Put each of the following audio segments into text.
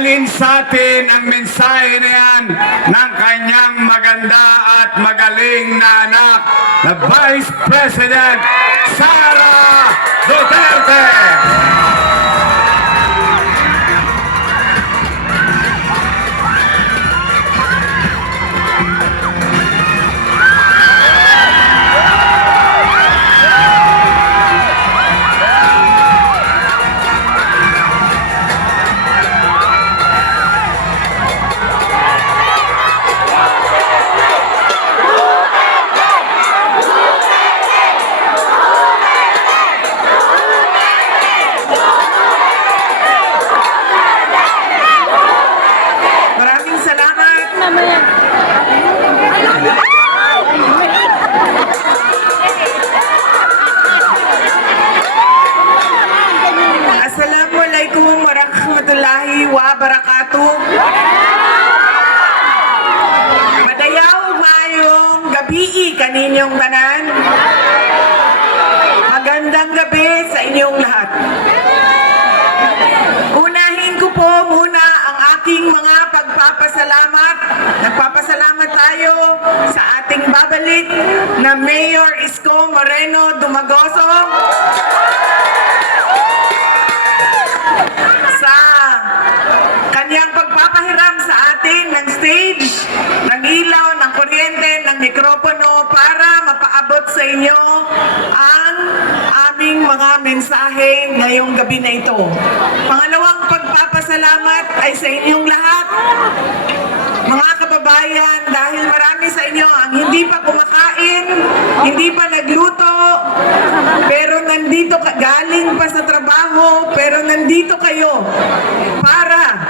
ihalin sa atin ang mensahe na yan ng kanyang maganda at magaling na anak, na Vice President Sara Duterte. Assalamualaikum warahmatullahi wabarakatuh. Madayaw mayong gabi kaninyong tanan. Magandang gabi sa inyong lahat. Unahin ko po muna ang aking mga pagpapasalamat. Nagpapasalamat tayo sa ating babalik na Mayor Isko Moreno Dumagoso sa kanyang pagpapahiram sa atin ng stage, ng ilaw, ng kuryente, ng mikropono para mapaabot sa inyo ang aming mga mensahe ngayong gabi na ito. Pangalawang pagpapasalamat ay sa inyong lahat, mga kababayan, dahil marami sa inyo ang hindi pa kumakain, hindi pa nagluto, pero nandito galing pa sa trabaho, pero nandito kayo para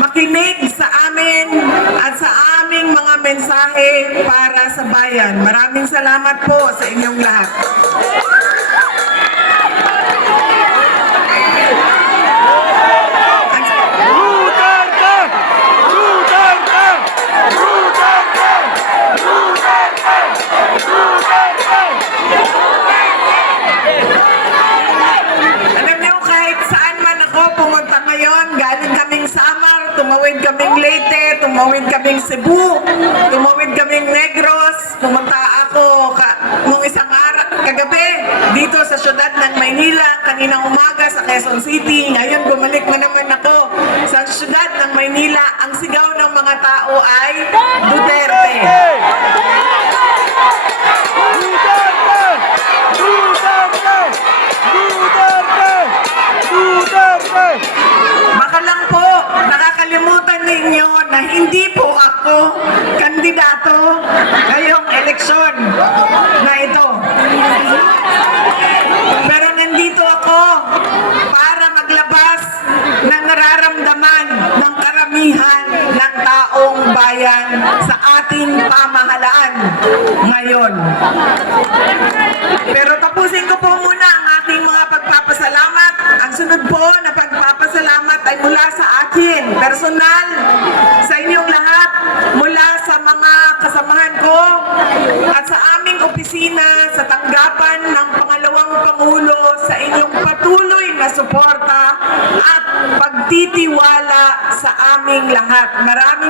makinig sa amin at sa aming mga mensahe para sa bayan. Maraming salamat po sa inyong lahat. Tumawid kaming Leyte, tumawid kaming Cebu, tumawid kaming Negros, pumunta ako nung isang araw, kagabi, dito sa syudad ng Maynila, kaninang umaga sa Quezon City. Ngayon bumalik na naman ako sa syudad ng Maynila. Ang sigaw ng mga tao ay Duterte! Baka lang po, nakakalimutan ninyo na hindi po ako kandidato ngayong eleksyon na ito. Pero nandito ako para maglabas ng nararamdaman ng karamihan ng taong bayan sa ating pamahalaan ngayon. Pero tapusin ko po muna ang aking mga pagpapasalamat. Ang sunod po na pagpapasalamat ay mula sa akin, personal, sa inyong lahat, mula sa mga kasamahan ko at sa aming opisina sa tanggapan ng pangalawang Pangulo, sa inyong patuloy na suporta at pagtitiwala sa aming lahat.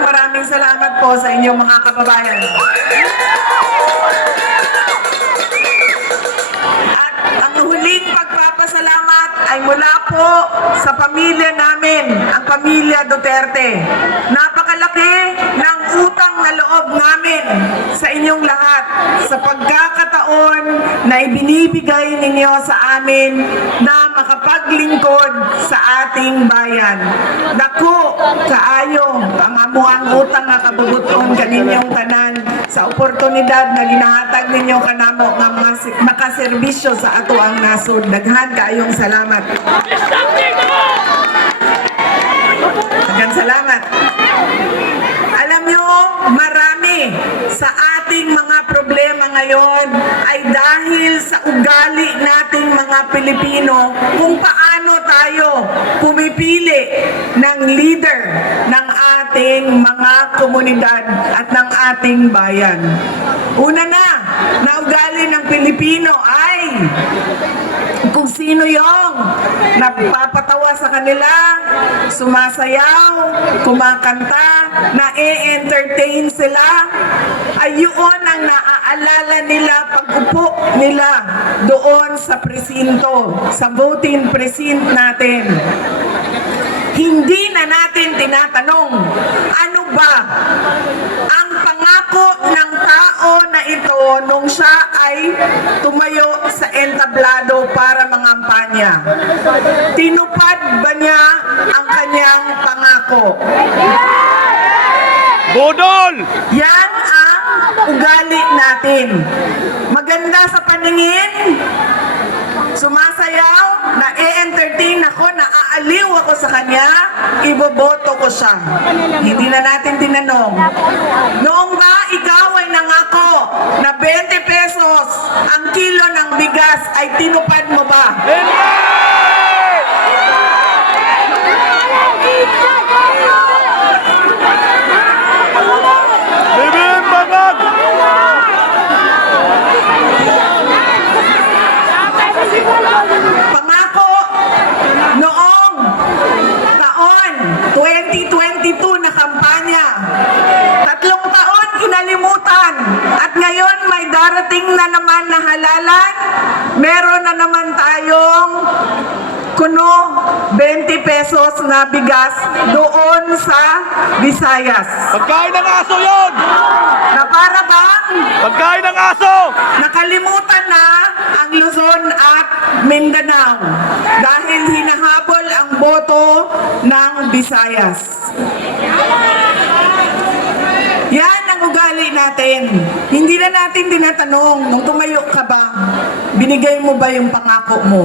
Maraming salamat po sa inyong mga kababayan. At ang huling pagpapasalamat ay mula po sa pamilya namin, ang pamilya Duterte. Napakalaki ng utang na loob namin sa inyong lahat sa pagkakataon na ibinibigay ninyo sa amin na makapaglingkod sa ating bayan. Dako, kaayo, ang amuang utang nga kabubuton kaninyong tanan sa oportunidad na ginahatag ninyo kanamo nga makaserbisyo sa ato ang nasud. Daghan kaayong salamat. Daghan salamat. Alam nyo, marami sa ating mga problema ngayon ay dahil sa ugali nating mga Pilipino kung paano tayo pumipili ng leader ng ating mga komunidad at ng ating bayan. Una na ugali ng Pilipino ay kung sino yung nagpapatawa sa kanila, sumasayaw, kumakanta, na-entertain sila. Ayun ang naaalala nila pag-upo nila doon sa presinto, sa voting precinct natin. Hindi na natin tinatanong, ano ba ang pangako ng tao na ito nung siya ay tumayo sa entablado para mangampanya. Tinupad ba niya ang kanyang pangako? Budol! Yan ang ugali natin. Maganda sa paningin, sumasayaw, na-entertain ako, naaaliw ako sa kanya, iboboto ko siya. Hindi na natin tinanong. Noong ba ikaw ay nangako na 20 pesos ang kilo ng bigas ay tinupad mo ba? Bibim Bagag! Pangako noong taon 2022 na kampanya. 3 taon kinalimutan at ngayon may darating na naman na halalan. Meron na naman tayong kuno 20 pesos na bigas doon sa Visayas. Pagkain ng aso yon! Na para bang Pagkain ng aso! nakalimutan na ang Luzon at Mindanao dahil hinahabol ang boto ng Visayas. Yan ang ugali natin. Hindi na natin tinatanong, nung tumayo ka ba, binigay mo ba yung pangako mo?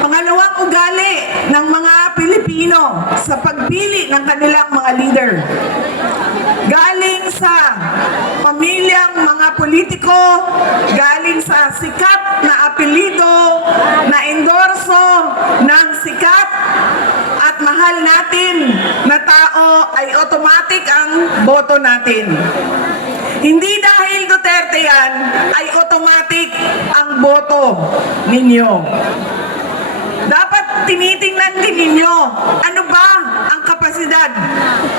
Pangalawang ugali ng mga Pilipino sa pagpili ng kanilang mga leader. Galing sa pamilyang mga politiko, galing sa sikat na apelido, na endorso ng sikat at mahal natin na tao ay automatic ang boto natin. Hindi dahil Duterte yan, ay automatic ang boto ninyo. Dapat tinitingnan din ninyo, ano ba ang kapasidad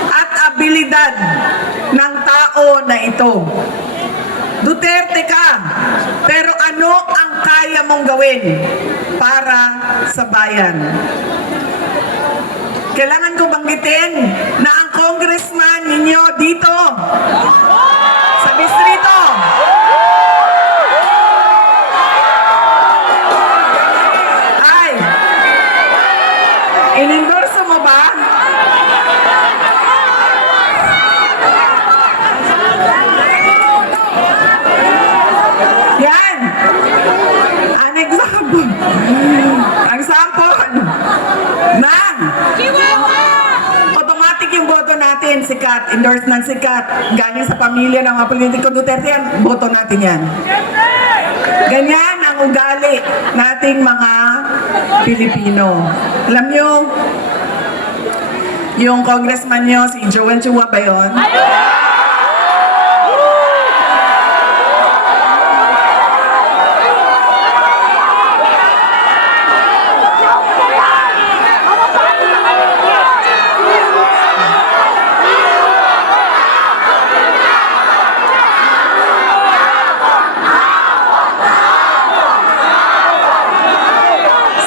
at abilidad ng tao na ito. Duterte ka, pero ano ang kaya mong gawin para sa bayan? Kailangan ko banggitin na ang congressman ninyo dito sa distrito, ay, inendorso mo ba? Yan! An example. Ang sample ng automatic yung boto natin, sikat, endorse ng sikat, galing sa pamilya ng mga politiko Duterte yan, boto natin yan. Ganyan ang ugali nating mga Pilipino. Alam nyo, yung congressman nyo, si Joel Chua ba yun?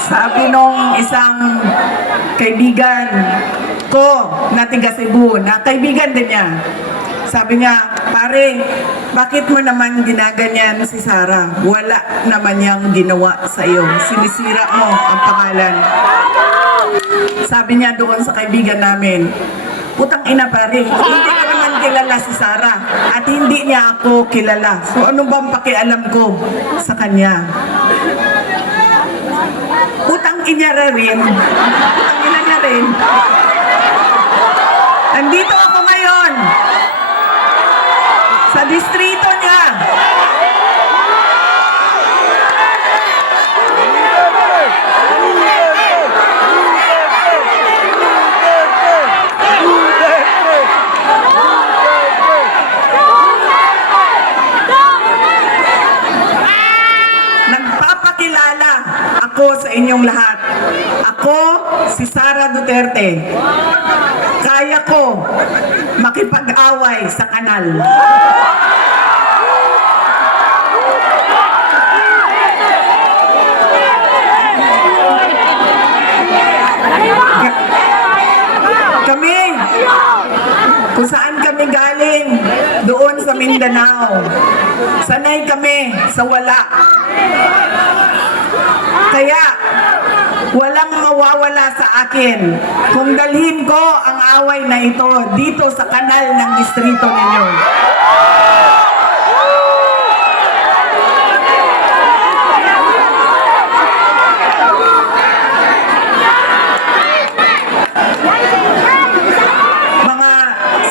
Sabi nung isang kaibigan ko na tiga Cebu, na kaibigan din niya. Sabi niya, pare, bakit mo naman ginaganyan si Sara? Wala naman niyang ginawa sa iyo. Sinisira mo ang pangalan. Sabi niya doon sa kaibigan namin, putang ina pare, hindi ko naman kilala si Sara at hindi niya ako kilala. So ano bang pakialam ko sa kanya? Utang ina rin. Utang ina niya rin. Nandito ako ngayon sa distrito niya. magpapakilala ako sa inyong lahat. Ako, si Sara Duterte. Kaya ko makipag-away sa kanal. Kami, kung saan kami galing, doon sa Mindanao. Sanay kami sa wala. Kaya, walang mawawala sa akin kung dalhin ko ang away na ito dito sa kanal ng distrito ninyo. Mga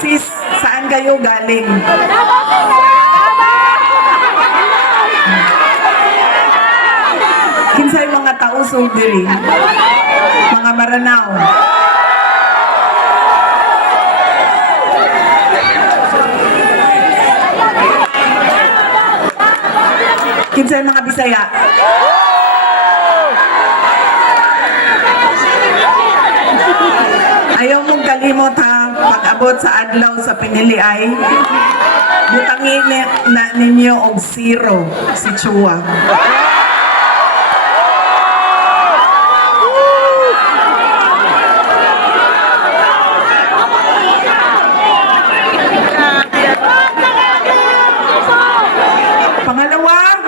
sis, saan kayo galing? Kinsay mga tausog diri, mga Maranao. Kinsay mga Bisaya. Ayaw mong kalimot ha, pag-abot sa adlaw sa piniliay, butangin na ninyo og zero si Chua. Pangalawa,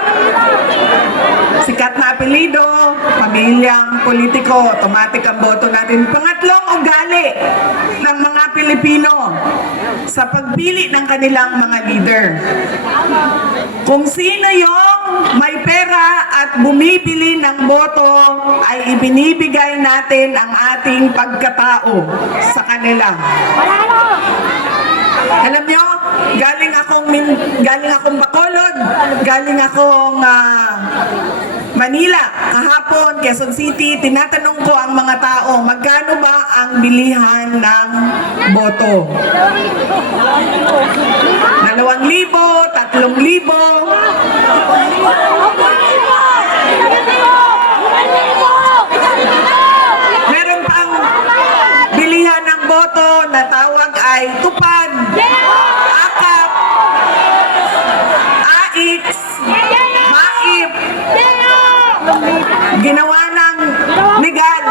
sikat na apelido, pamilyang politiko, automatic ang boto natin. Pangatlong, ugali ng mga Pilipino sa pagpili ng kanilang mga leader. Kung sino yung may pera at bumibili ng boto, ay ibinibigay natin ang ating pagkatao sa kanila. Alam nyo, galing akong Bacolod, galing akong Manila, kahapon, Quezon City, tinatanong ko ang mga tao, magkano ba ang bilihan ng boto? 2,000, 3,000. Meron pang bilihan ng boto na tawag ay tupad, akap, AX, maip, ginawa ng legal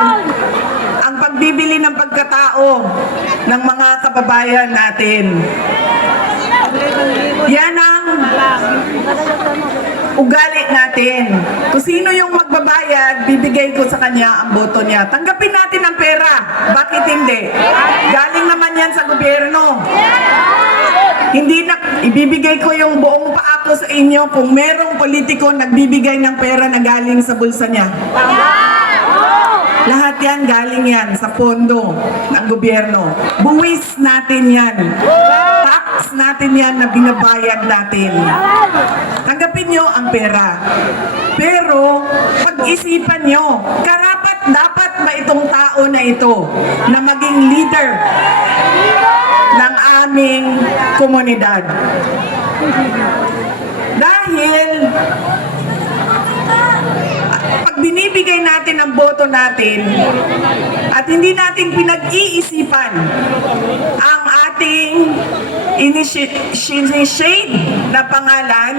ang pagbibili ng pagkatao ng mga kababayan natin. Yan ang ugali natin. Kung sino yung magbabayad, bibigay ko sa kanya ang boto niya. Tanggapin natin ang pera. Bakit hindi? Galing naman yan sa gobyerno. Hindi na, ibibigay ko yung buong paako sa inyo kung merong politiko nagbibigay ng pera na galing sa bulsa niya. Lahat yan, galing yan sa pondo ng gobyerno. Buwis natin yan. Tax natin yan na binabayad natin. Tanggapin nyo ang pera. Pero, pag-isipan nyo, dapat ba itong tao na ito na maging leader ng aming komunidad? Dahil, pag binibigay natin ang boto natin at hindi natin pinag-iisipan ang ating initiate na pangalan,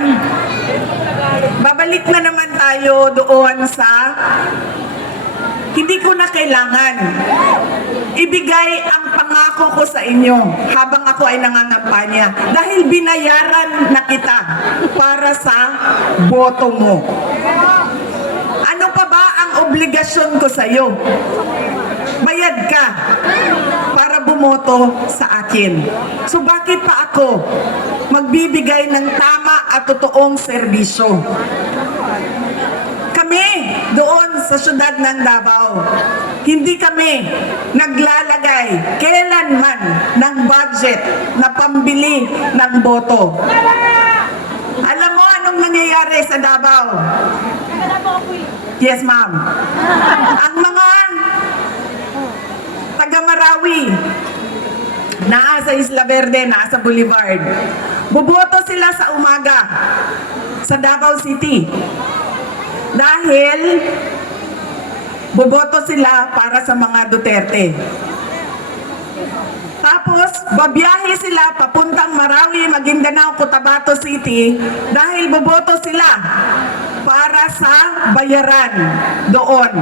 babalik na naman tayo doon sa hindi ko na kailangan ibigay ang pangako ko sa inyo habang ako ay nangangampanya dahil binayaran na kita para sa boto mo. Ano pa ba ang obligasyon ko sa iyo? Bayad ka para bumoto sa akin. So bakit pa ako magbibigay ng tama at totoong serbisyo? Kami doon sa syudad ng Davao, hindi kami naglalagay kailanman ng budget na pambili ng boto. Alam mo anong nangyayari sa Davao? Yes, ma'am. Ang mga taga-Marawi, naa sa Isla Verde, naa sa Boulevard, boboto sila sa umaga sa Davao City. Dahil boboto sila para sa mga Duterte. Tapos, babiyahe sila papuntang Marawi, Maguindanao, Cotabato City dahil boboto sila para sa bayaran doon.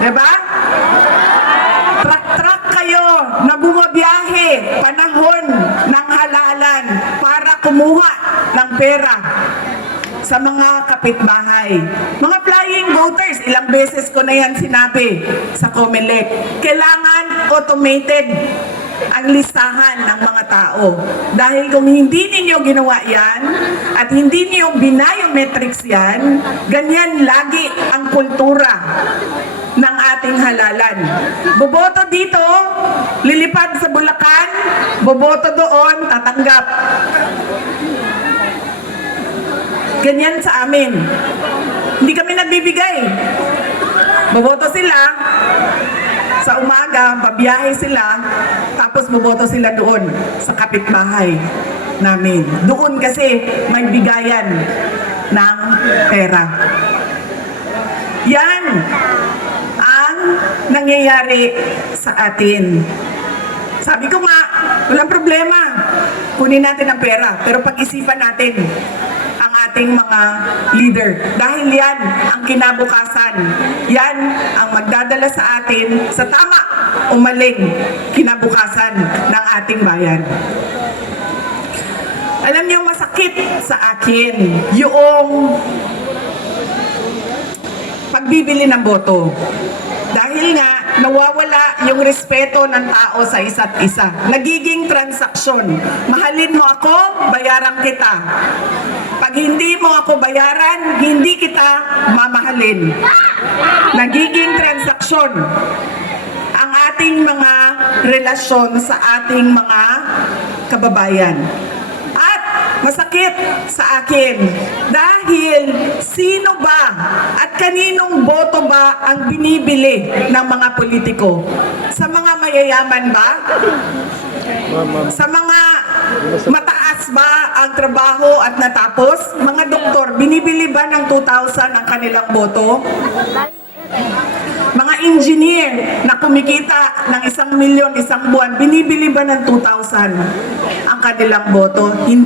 Diba? Truck-truck kayo na bumabiyahe panahon ng halalan para kumuha ng pera sa mga kapitbahay. Mga flying voters, ilang beses ko na yan sinabi sa COMELEC. Kailangan automated ang listahan ng mga tao. Dahil kung hindi ninyo ginawa yan at hindi niyo biometrics yan, ganyan lagi ang kultura ng ating halalan. Boboto dito, lilipad sa Bulacan, boboto doon, tatanggap. Ganyan sa amin. Hindi kami nagbibigay. Boboto sila, sa umaga, babiyahe sila, tapos boboto sila doon sa kapitbahay namin. Doon kasi may bigayan ng pera. Yan ang nangyayari sa atin. Sabi ko nga, walang problema. Kunin natin ang pera, pero pag-isipan natin ang ating mga leader. Dahil yan ang kinabukasan. Yan ang magdadala sa atin sa tama o maling kinabukasan ng ating bayan. Alam niyo, masakit sa akin yung pagbibili ng boto. Dahil nga, nawawala yung respeto ng tao sa isa't isa. Nagiging transaksyon. Mahalin mo ako, bayaran kita. Pag hindi mo ako bayaran, hindi kita mamahalin. Nagiging transaksyon ang ating mga relasyon sa ating mga kababayan. At masakit sa akin dahil sino ba at kaninong boto ba ang binibili ng mga politiko? Sa mga mayayaman ba? Sa mga mataas ba ang trabaho at natapos? Mga doktor, binibili ba ng 2,000 ang kanilang boto? Mga engineer na kumikita ng 1 milyon isang buwan, binibili ba ng 2,000 ang kanilang boto? Hindi.